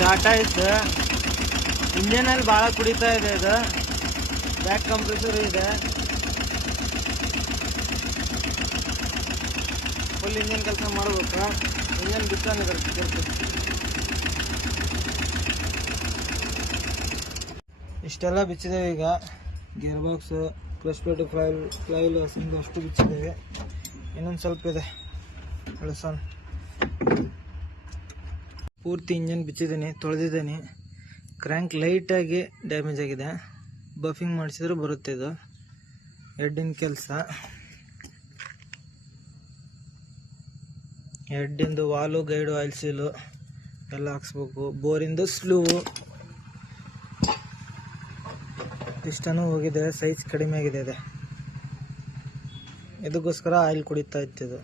Tata is ಇಂಜಿನಲ್ಲಿ ಭಾಳ ಕುಡಿತಾ ಇದೆ. ಇದು ಬ್ಯಾಕ್ ಕಂಪ್ರೆಸರ್ ಇದೆ, ಫುಲ್ ಇಂಜಿನ್ ಕೆಲಸ ಮಾಡಬೇಕು. ಇಂಜಿನ್ ಬಿಚ್ಚಾನಿದೆ. ಇಷ್ಟೆಲ್ಲ ಬಿಚ್ಚಿದ್ದೇವೆ. ಈಗ ಗೇರ್ ಬಾಕ್ಸ್, ಕ್ಲಚ್ ಪ್ಲೇಟ್, ಫ್ಲೈಲ್ ಹಸಿಂದು ಅಷ್ಟು ಬಿಚ್ಚಿದ್ದೇವೆ. ಇನ್ನೊಂದು ಸ್ವಲ್ಪ ಇದೆ ಇಳಿಸೋಣ. ಪೂರ್ತಿ ಇಂಜಿನ್ ಬಿಚ್ಚಿದ್ದೀನಿ, ತೊಳೆದಿದ್ದೀನಿ. ಕ್ರ್ಯಾಂಕ್ ಲೈಟಾಗಿ ಡ್ಯಾಮೇಜ್ ಆಗಿದೆ. ಬಫಿಂಗ್ ಮಾಡಿಸಿದ್ರೆ ಬರುತ್ತೆ. ಇದು ಹೆಡ್ಡಿನ ಕೆಲಸ. ಹೆಡ್ಡಿಂದು ವಾಲು, ಗೈಡು, ಆಯಿಲ್ ಸೀಲು ಎಲ್ಲ ಹಾಕ್ಸ್ಬೇಕು. ಬೋರಿಂದು ಸ್ಲೂವು ಇಷ್ಟನೂ ಹೋಗಿದೆ. ಸೈಜ್ ಕಡಿಮೆ ಆಗಿದೆ ಇದೆ. ಇದಕ್ಕೋಸ್ಕರ ಆಯಿಲ್ ಕುಡಿತಾ ಇತ್ತು. ಇದು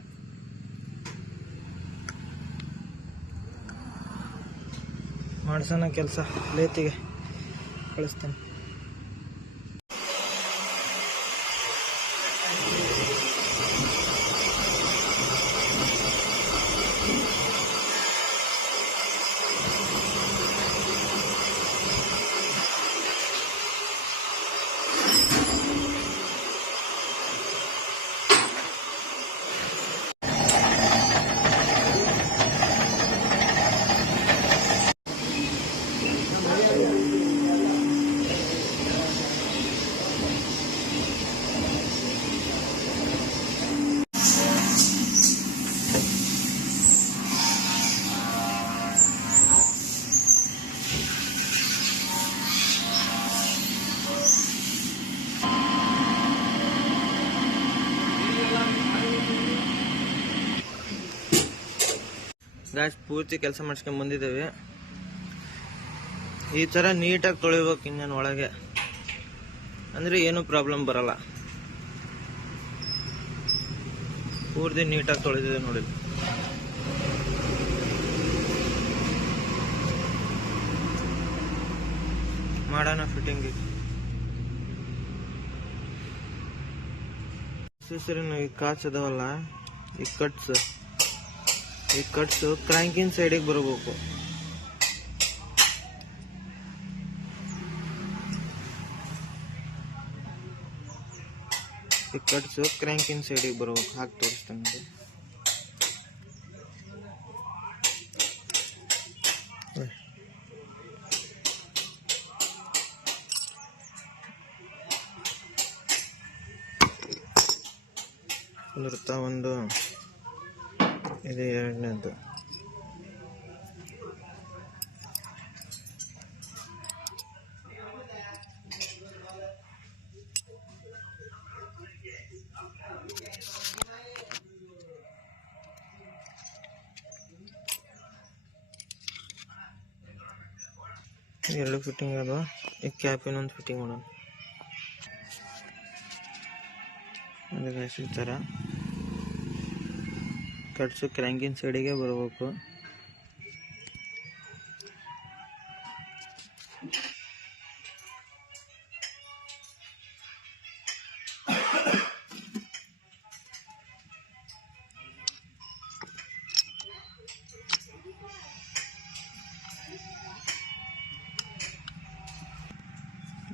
ಮಾಡ್ಸೋಣ ಕೆಲಸ. ಲೇತಿಗೆ ಕಳಿಸ್ತಾನೆ. ಗಾಯ್ಸ್, ಪೂರ್ತಿ ಕೆಲಸ ಮಾಡಿಸ್ಕೊಂಡು ಬಂದಿದ್ದೇವೆ. ಈ ಥರ ನೀಟಾಗಿ ತೊಳಿಬೇಕು ಇಂಜನ್ ಒಳಗೆ, ಅಂದರೆ ಏನೂ ಪ್ರಾಬ್ಲಮ್ ಬರಲ್ಲ. ಪೂರ್ತಿ ನೀಟಾಗಿ ತೊಳೆದಿದೆ ನೋಡಿ. ಮಾಡೋಣ ಫಿಟ್ಟಿಂಗ್. ಈ ಕಾಚ್ ಅದಾವಲ್ಲ, ಈ ಕಟ್ಸು ಕ್ರ್ಯಾಂಕಿನ್ ಸೈಡಿಗೆ ಬರಬೇಕು. ಈ ಕಟ್ಸು ಕ್ರ್ಯಾಂಕಿನ್ ಸೈಡಿಗೆ ಬರಬೇಕು. ಹಾಕಿ ತೋರಿಸ್ತೇನೆ. ಒಂದು ಇದು ಎರಡನೇದು. ಎರಡು ಫಿಟ್ಟಿಂಗ್ ಅದ. ಈ ಕ್ಯಾಪಿನ ಒಂದು ಫಿಟ್ಟಿಂಗ್ ಮಾಡೋಣ. ಈ ಥರ ಕಟ್ಸು ಕ್ರ್ಯಾಂಕಿನ್ ಸೈಡಿಗೆ ಬರಬೇಕು.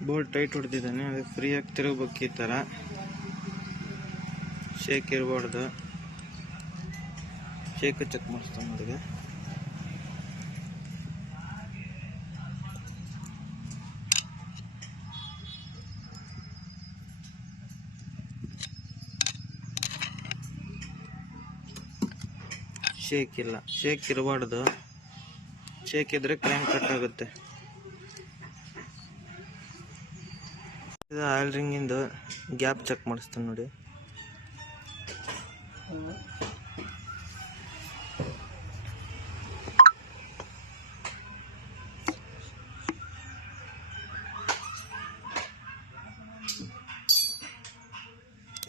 ಬೋಲ್ಟ್ ಟೈಟ್ ಹೊಡೆದಿದ್ದಾನೆ, ಅದು ಫ್ರೀಯಾಗಿ ತಿರುಗಬೇಕು. ಈ ಥರ ಶೇಕ್ ಇರಬಾರ್ದು. ಶೇಕ್ ಚೆಕ್ ಮಾಡಿಸ್ತಾನೆ ನೋಡಿದೆ. ಶೇಕ್ ಇಲ್ಲ, ಶೇಕ್ ಇರಬಾರ್ದು. ಶೇಕ್ ಇದ್ರೆ ಕ್ರ್ಯಾಂಕ್ ಕಟ್ ಆಗುತ್ತೆ. ಇದು ಆಯಿಲ್ ರಿಂಗಿಂದು ಗ್ಯಾಪ್ ಚೆಕ್ ಮಾಡಿಸ್ತಾನೆ ನೋಡಿ.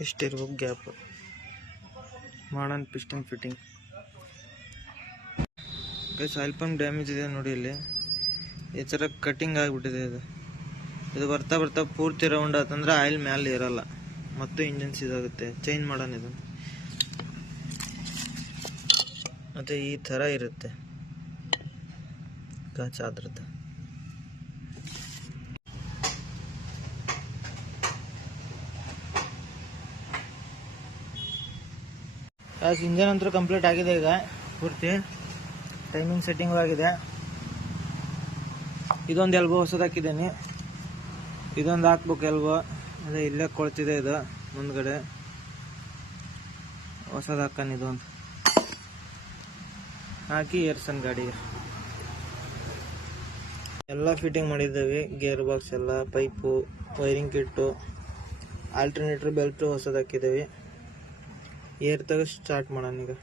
ಇಷ್ಟಿರ್ಬೇಕು ಗ್ಯಾಪ್. ಮಾಡೋಣ piston fitting. Guys, oil pump damage ಇದೆ ನೋಡಿ. ಇಲ್ಲಿ ಈ ಥರ ಕಟಿಂಗ್ ಆಗಿಬಿಟ್ಟಿದೆ. ಇದು ಬರ್ತಾ ಬರ್ತಾ ಪೂರ್ತಿ ರೌಂಡ್ ಆತಂದ್ರೆ ಆಯಿಲ್ ಮ್ಯಾಲೆ ಇರಲ್ಲ, ಮತ್ತು ಇಂಜನ್ ಸೀದಾಗುತ್ತೆ. ಚೇಂಜ್ ಮಾಡೋಣ ಇದನ್ನು. ಮತ್ತು ಈ ಥರ ಇರುತ್ತೆ. ಕಾಚ ಅದ್ರದ್ದು ಇಂಜನ್ ಅಂತೂ ಕಂಪ್ಲೀಟ್ ಆಗಿದೆ. ಈಗ ಪೂರ್ತಿ ಟೈಮಿಂಗ್ ಸೆಟ್ಟಿಂಗ್ ಆಗಿದೆ. ಇದೊಂದು ಎಲ್ಬೋ ಹೊಸದು ಹಾಕಿದ್ದೀನಿ. ಇದೊಂದು ಹಾಕ್ಬೇಕು ಎಲ್ಬೋ. ಅದೇ ಇಲ್ಲೇ ಕೊಳ್ತಿದೆ ಇದು ಮುಂದ್ಗಡೆ. ಹೊಸದು ಹಾಕನ್ ಇದೊಂದು ಹಾಕಿ ಏರ್ಸನ್ ಗಾಡಿಗೆ. ಎಲ್ಲ ಫಿಟ್ಟಿಂಗ್ ಮಾಡಿದ್ದೇವೆ. ಗೇರ್ ಬಾಕ್ಸ್ ಎಲ್ಲ, pipe, wiring kit, alternator belt ಹೊಸದು ಹಾಕಿದ್ದೇವೆ. ಏರ್ ತೆಗೆದು ಸ್ಟಾರ್ಟ್ ಮಾಡೋಣ ಈಗ.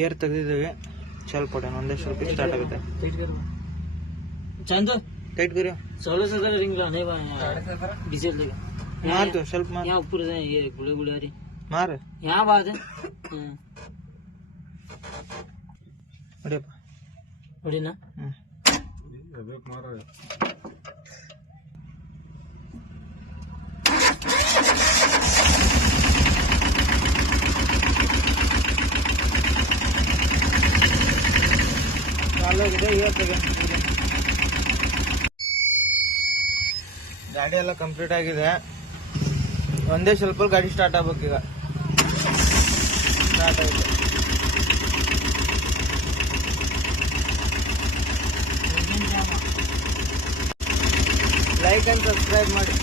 ಏರ್ ತೆಗೆದಿದ್ದೇವೆ. ಸ್ವಲ್ಪ ಒಂದೇ ಸ್ವಲ್ಪ ಸ್ಟಾರ್ಟ್ ಆಗುತ್ತೆ. ಚಂದ ಟೈಟ್ ಕರಿಯೋ 16,000 रिंग लाने डीजल देगा मार दो ಸ್ವಲ್ಪ मार. यहाँ ऊपर से ये गुले गुले आ रही मार यहाँ बात है ಹೊಡಿಯಪ್ಪ ಹೊಡಿನಾ ಚಾಲಾಗಿದೆ. ಇವತ್ತಿಗೆ ಗಾಡಿ ಎಲ್ಲ ಕಂಪ್ಲೀಟ್ ಆಗಿದೆ. ಒಂದೇ ಸ್ವಲ್ಪ ಗಾಡಿ ಸ್ಟಾರ್ಟ್ ಆಗ್ಬೇಕು. ಈಗ ಸ್ಟಾರ್ಟ್ ಆಗಿದೆ. ಲೈಕ್ ಅಂಡ್ ಸಬ್ಸ್ಕ್ರೈಬ್ ಮಾಡಿ.